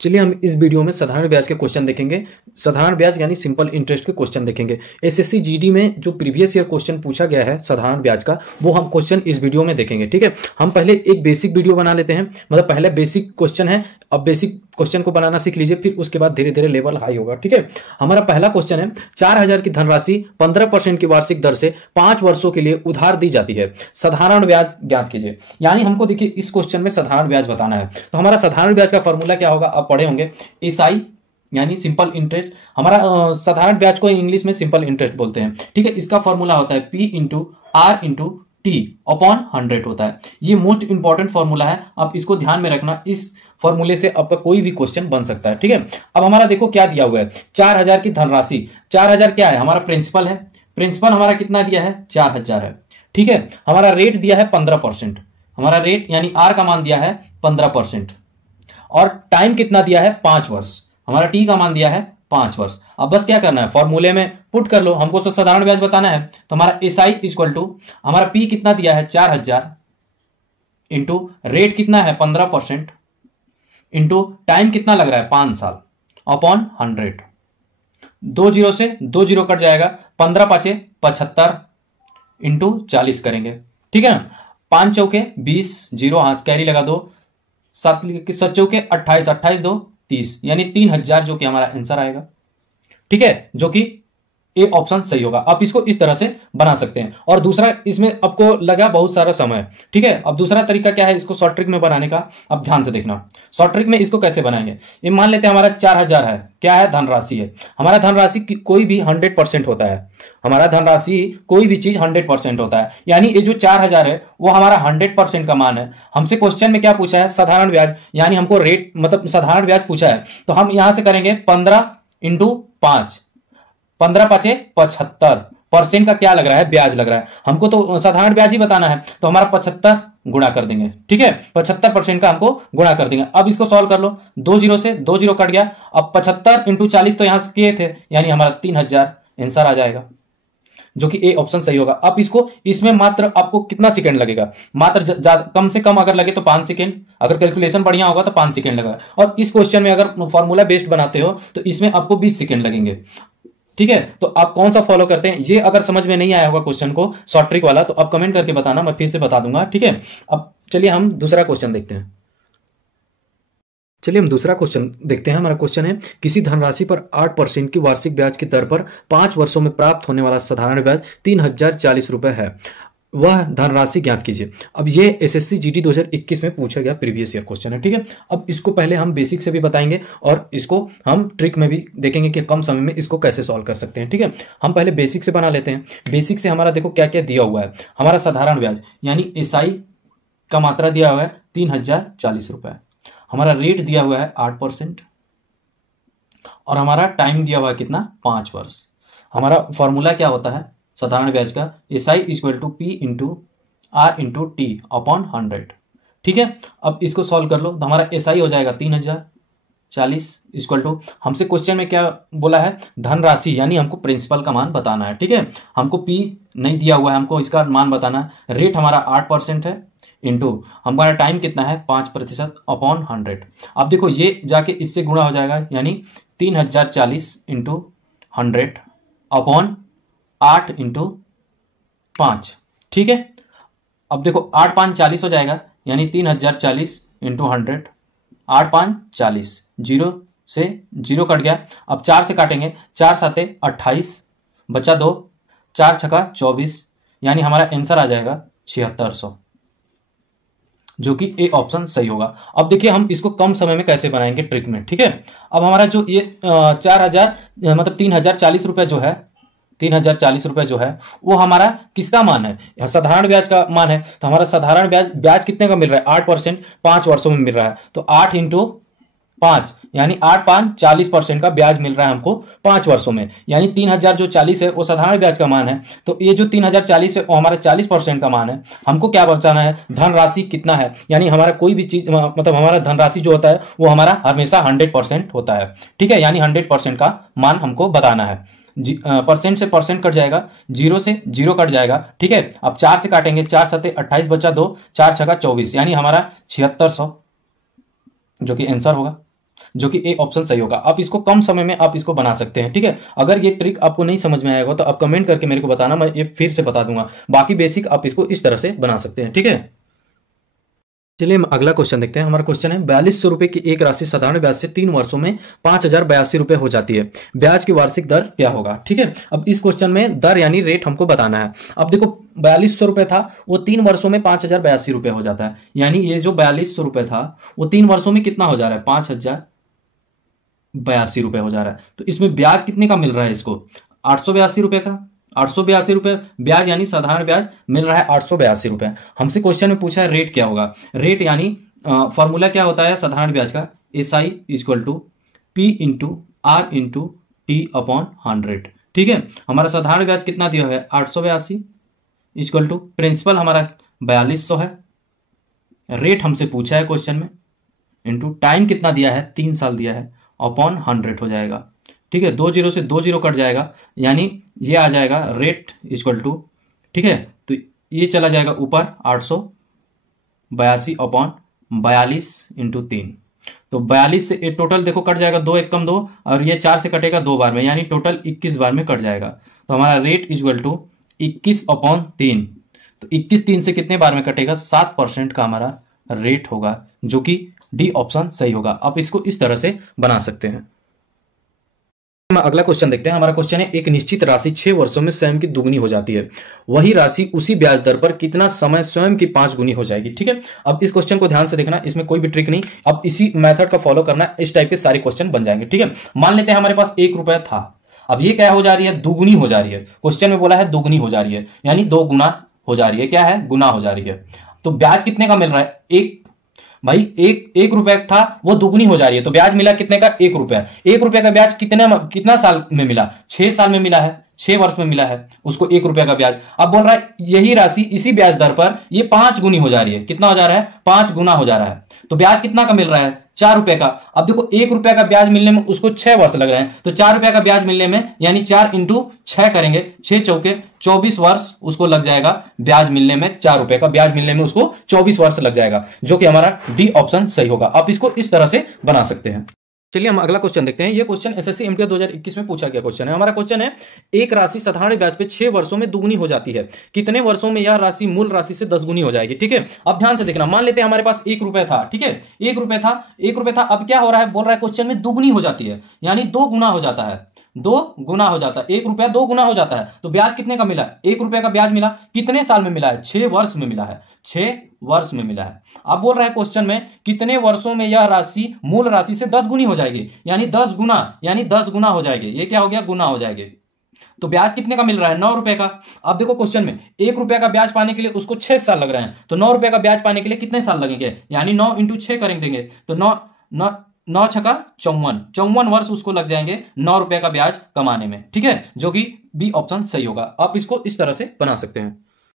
चलिए हम इस वीडियो में साधारण ब्याज के क्वेश्चन देखेंगे। साधारण ब्याज यानी सिंपल इंटरेस्ट के क्वेश्चन देखेंगे। एसएससी जीडी में जो प्रीवियस ईयर क्वेश्चन पूछा गया है साधारण ब्याज का, वो हम क्वेश्चन इस वीडियो में देखेंगे। ठीक है, हम पहले एक बेसिक वीडियो बना लेते हैं, मतलब पहले बेसिक क्वेश्चन है, अब बेसिक क्वेश्चन को बनाना सीख लीजिए, फिर उसके बाद धीरे धीरे लेवल हाई होगा। ठीक है, हमारा पहला क्वेश्चन है 4000 की धनराशि 15% की वार्षिक दर से 5 वर्षों के लिए उधार दी जाती है, साधारण ब्याज ज्ञात कीजिए। यानी हमको देखिए इस क्वेश्चन में साधारण ब्याज बताना है। तो हमारा साधारण ब्याज का फॉर्मूला क्या होगा, आप पढ़े होंगे, एसआई यानी सिंपल इंटरेस्ट। हमारा साधारण ब्याज को इंग्लिश में सिंपल इंटरेस्ट बोलते हैं। ठीक है, इसका फॉर्मूला होता है P into R into T upon 100 होता है। ये मोस्ट इंपॉर्टेंट फॉर्मूला है, आप इसको ध्यान में रखना। इस फॉर्मूले से आपका कोई भी क्वेश्चन बन सकता है। ठीक है, अब हमारा देखो क्या दिया हुआ है, 4000 की धनराशि। 4000 क्या है, हमारा प्रिंसिपल है। प्रिंसिपल हमारा कितना दिया है, 4000 है। ठीक है, हमारा रेट दिया है 15%। हमारा रेट यानी आर का मान दिया है 15%, और टाइम कितना दिया है, 5 वर्ष। हमारा टी का मान दिया है 5 वर्ष। अब बस क्या करना है, फॉर्मूले में पुट कर लो, हमको तो साधारण ब्याज बताना है। तो हमारा एसआई इक्वल टू हमारा पी कितना दिया है 4000 इंटू रेट कितना है 15% इंटू टाइम कितना लग रहा है 5 साल अपॉन 100। 2 जीरो से 2 जीरो कट जाएगा, 15 पाँचे 75 इंटू 40 करेंगे। ठीक है ना, 5 चौके 20, जीरो हाथ कैरी लगा दो, 7 चौके 28, 28 2 30, यानी 3000 जो कि हमारा आंसर आएगा। ठीक है, जो कि ए ऑप्शन सही होगा। आप इसको इस तरह से बना सकते हैं। और दूसरा, इसमें आपको लगा बहुत सारा समय। ठीक है, अब दूसरा तरीका क्या है इसको शॉर्ट ट्रिक में बनाने का, अब ध्यान से देखना। शॉर्ट ट्रिक में इसको कैसे बनाएंगे, ये मान लेते हैं हमारा 4000 है, क्या है, धनराशि है। हमारा धनराशि कोई भी 100% होता है। हमारा धनराशि कोई भी चीज 100% होता है, यानी ये जो 4000 है वो हमारा 100% का मान है। हमसे क्वेश्चन में क्या पूछा है, साधारण ब्याज, यानी हमको रेट मतलब साधारण ब्याज पूछा है। तो हम यहां से करेंगे 15 इंटू 5, 15 पाँचे 75% का क्या लग रहा है, ब्याज लग रहा है। हमको तो साधारण ब्याज ही बताना है, तो हमारा 75 गुणा कर देंगे। ठीक है, 75% का हमको गुणा कर देंगे। अब इसको सॉल्व कर लो, 2 जीरो से 2 जीरो कट गया। अब 75 इंटू 40 तो यहां से किए थे, यानी हमारा 3000 आंसर आ जाएगा, जो कि ए ऑप्शन सही होगा। अब इसको, इसमें मात्र आपको कितना सेकंड लगेगा, मात्र कम से कम अगर लगे तो 5 सेकंड, अगर कैलकुलेशन बढ़िया होगा तो 5 सेकंड लगेगा। और इस क्वेश्चन में अगर फॉर्मूला बेस्ड बनाते हो तो इसमें आपको 20 सेकंड लगेंगे। ठीक है, तो आप कौन सा फॉलो करते हैं, ये अगर समझ में नहीं आया होगा क्वेश्चन को शॉर्ट ट्रिक वाला, तो आप कमेंट करके बताना, मैं फिर से बता दूंगा। ठीक है, अब चलिए हम दूसरा क्वेश्चन देखते हैं। चलिए हम दूसरा क्वेश्चन देखते हैं। हमारा क्वेश्चन है, किसी धनराशि पर 8% की वार्षिक ब्याज की दर पर 5 वर्षों में प्राप्त होने वाला साधारण ब्याज 3040 रुपए है, वह धनराशि ज्ञात कीजिए। अब ये एसएससी जीडी 2021 में पूछा गया प्रीवियस ईयर क्वेश्चन है। ठीक है, अब इसको पहले हम बेसिक से भी बताएंगे और इसको हम ट्रिक में भी देखेंगे कि कम समय में इसको कैसे सॉल्व कर सकते हैं। ठीक है, हम पहले बेसिक से बना लेते हैं। बेसिक से हमारा देखो क्या क्या दिया हुआ है। हमारा साधारण ब्याज यानी एसआई का मात्रा दिया हुआ है 3040 रुपए। हमारा रेट दिया हुआ है 8%, और हमारा टाइम दिया हुआ है कितना, 5 वर्ष। हमारा फॉर्मूला क्या होता है साधारण ब्याज का, SI equal to P into R into T upon 100। ठीक है, अब इसको सॉल्व कर लो, तो हमारा एसआई हो जाएगा 3040 इक्वल टू, हमसे क्वेश्चन में क्या बोला है, धनराशि, यानी हमको प्रिंसिपल का मान बताना है। ठीक है, हमको पी नहीं दिया हुआ है, हमको इसका मान बताना है। रेट हमारा 8% है, इंटू हमारा टाइम कितना है 5% अपॉन 100। अब देखो ये जाके इससे गुणा हो जाएगा, यानी 3040 इंटू 100 अपॉन 8 इंटू 5। ठीक है, अब देखो 8 5 40 हो जाएगा, यानी 3040 इंटू 100, 8 5 40, जीरो से जीरो कट गया। अब 4 से काटेंगे, 4 7 28, बचा 2, 4 छक्का 24, यानी हमारा आंसर आ जाएगा 7600, जो कि ए ऑप्शन सही होगा। अब देखिए हम इसको कम समय में कैसे बनाएंगे ट्रिक में। ठीक है, अब हमारा जो ये 4000 मतलब 3040 रुपए जो है, 3040 रुपए जो है वो हमारा किसका मान है, साधारण ब्याज का मान है। तो हमारा साधारण ब्याज कितने का मिल रहा है, 8%, 5 वर्षों में मिल रहा है। तो 8 इंटू 5, यानी 8 5 40% का ब्याज मिल रहा है हमको 5 वर्षों में, यानी 3000 जो 40 है वो साधारण ब्याज का मान है। तो ये जो 3040 है वो हमारा 40% का मान है। हमको क्या बताना है, धनराशि कितना है, यानी हमारा कोई भी चीज मतलब हमारा धनराशि जो होता है वो हमारा हमेशा 100% होता है। ठीक है, यानी 100% का मान हमको बताना है। परसेंट से परसेंट कट जाएगा, जीरो से जीरो कट जाएगा। ठीक है, अब 4 से काटेंगे, 4 7 28, बचा 2, 4 छक्का 24, यानी हमारा 7600, जो कि आंसर होगा। जो कि ए ऑप्शन सही होगा। आप इसको कम समय में आप इसको बना सकते हैं, ठीक है। अगर ये ट्रिक आपको नहीं समझ में आएगा तो आप कमेंट करके मेरे को बताना, मैं ये फिर से बता दूंगा। बाकी बेसिक आप इसको इस तरह से बना सकते हैं, ठीक है। चलिए हम अगला क्वेश्चन देखते हैं। हमारा क्वेश्चन है 4200 रुपए की एक राशि साधारण ब्याज से 3 वर्षों में 5082 रुपए हो जाती है, ब्याज की वार्षिक दर क्या होगा, ठीक है। अब इस क्वेश्चन में दर यानी रेट हमको बताना है। अब देखो 4200 रुपए था, वो 3 वर्षों में 5082 रुपए हो जाता है, यानी ये जो 4200 रुपए था वो 3 वर्षों में कितना हो जा रहा है, 5082 रुपए हो जा रहा है। तो इसमें ब्याज कितने का मिल रहा है इसको, 882 रुपए का। 882 रुपए ब्याज यानी साधारण ब्याज मिल रहा है 882 रुपए। हमसे क्वेश्चन में पूछा है रेट क्या होगा। रेट यानी फॉर्मूला क्या होता है साधारण ब्याज का, SI equal to P into R into T upon 100, ठीक है। हमारा साधारण ब्याज कितना दिया है 882 इक्वल टू प्रिंसिपल हमारा 4200 है, रेट हमसे पूछा है क्वेश्चन में, इंटू टाइम कितना दिया है 3 साल दिया है, अपॉन 100 हो जाएगा, ठीक है। 2 जीरो से 2 जीरो कट जाएगा, यानी ये आ जाएगा रेट इक्वल टू, ठीक है। तो ये चला जाएगा ऊपर 882 अपॉन 42 इंटू 3, तो 42 से ये टोटल देखो कट जाएगा, 2 एक कम 2, और ये 4 से कटेगा 2 बार में, यानी टोटल 21 बार में कट जाएगा। तो हमारा रेट इक्वल टू 21 अपॉन 3, तो 21 3 से कितने बार में कटेगा, 7% का हमारा रेट होगा, जो कि डी ऑप्शन सही होगा। आप इसको इस तरह से बना सकते हैं। अगला क्वेश्चन देखते हैं। हमारा क्वेश्चन है एक निश्चित राशि 6 वर्षों में स्वयं की दुगनी हो जाती है, वही राशि उसी ब्याज दर पर कितना समय स्वयं की 5 गुनी हो जाएगी, ठीक है। अब इस क्वेश्चन को ध्यान से देखना, इसमें कोई भी ट्रिक नहीं, अब इसी मेथड का फॉलो करना, इस टाइप के सारे क्वेश्चन बन जाएंगे, ठीक है। मान लेते हैं हमारे पास 1 रुपया था, अब ये क्या हो जा रही है, दुगुनी हो जा रही है। क्वेश्चन में बोला है दुगुनी हो जा रही है, यानी 2 गुना हो जा रही है, क्या है, गुना हो जा रही है। तो ब्याज कितने का मिल रहा है, भाई एक रुपए था, वो दुगनी हो जा रही है, तो ब्याज मिला कितने का, 1 रुपया। 1 रुपया का ब्याज कितना साल में मिला, 6 साल में मिला है, 6 वर्ष में मिला है उसको 1 रुपया का ब्याज। अब बोल रहा है यही राशि इसी ब्याज दर पर ये 5 गुनी हो जा रही है, कितना हो जा रहा है, 5 गुना हो जा रहा है। तो ब्याज कितना का मिल रहा है, 4 रुपए का। अब देखो 1 रुपया का ब्याज मिलने में उसको 6 वर्ष लग रहे हैं, तो 4 रुपया का ब्याज मिलने में, यानी 4 इंटू 6 करेंगे, 6 चौके 24 वर्ष उसको लग जाएगा ब्याज मिलने में, 4 रुपए का ब्याज मिलने में उसको 24 वर्ष लग जाएगा, जो कि हमारा डी ऑप्शन सही होगा। आप इसको इस तरह से बना सकते हैं। चलिए हम अगला क्वेश्चन देखते हैं। ये क्वेश्चन एसएससी एमटीआर 2021 में पूछा गया क्वेश्चन है। हमारा क्वेश्चन है एक राशि साधारण ब्याज पे 6 वर्षों में दुगुनी हो जाती है, कितने वर्षों में यह राशि मूल राशि से 10 गुनी हो जाएगी, ठीक है। अब ध्यान से देखना, मान लेते हैं हमारे पास 1 रुपया था, ठीक है, 1 रुपया था, अब क्या हो रहा है, बोल रहा है क्वेश्चन में दुगुनी हो जाती है, यानी 2 गुना हो जाता है, 2 गुना हो जाता है, 1 रुपया 2 गुना हो जाता है। तो ब्याज कितने का मिला, 1 रुपया का ब्याज मिला, कितने साल में मिला है, 6 वर्ष में मिला है, 6 वर्ष में मिला है। अब बोल रहा है क्वेश्चन में कितने वर्षों में यह राशि मूल राशि से 10 गुनी हो जाएगी, यानी 10 गुना हो जाएगी। ये क्या हो गया, गुना हो जाएगी। तो ब्याज कितने का मिल रहा है, 9 रुपए का। अब देखो क्वेश्चन में 1 रुपया का ब्याज पाने के लिए उसको 6 साल लग रहे हैं, तो 9 रुपए का ब्याज पाने के लिए कितने साल लगेंगे, यानी 9 इंटू 6 करेंगे देंगे, तो 9 छका 54 वर्ष उसको लग जाएंगे 9 रुपए का ब्याज कमाने में, ठीक है, जो कि बी ऑप्शन सही होगा। आप इसको इस तरह से बना सकते हैं।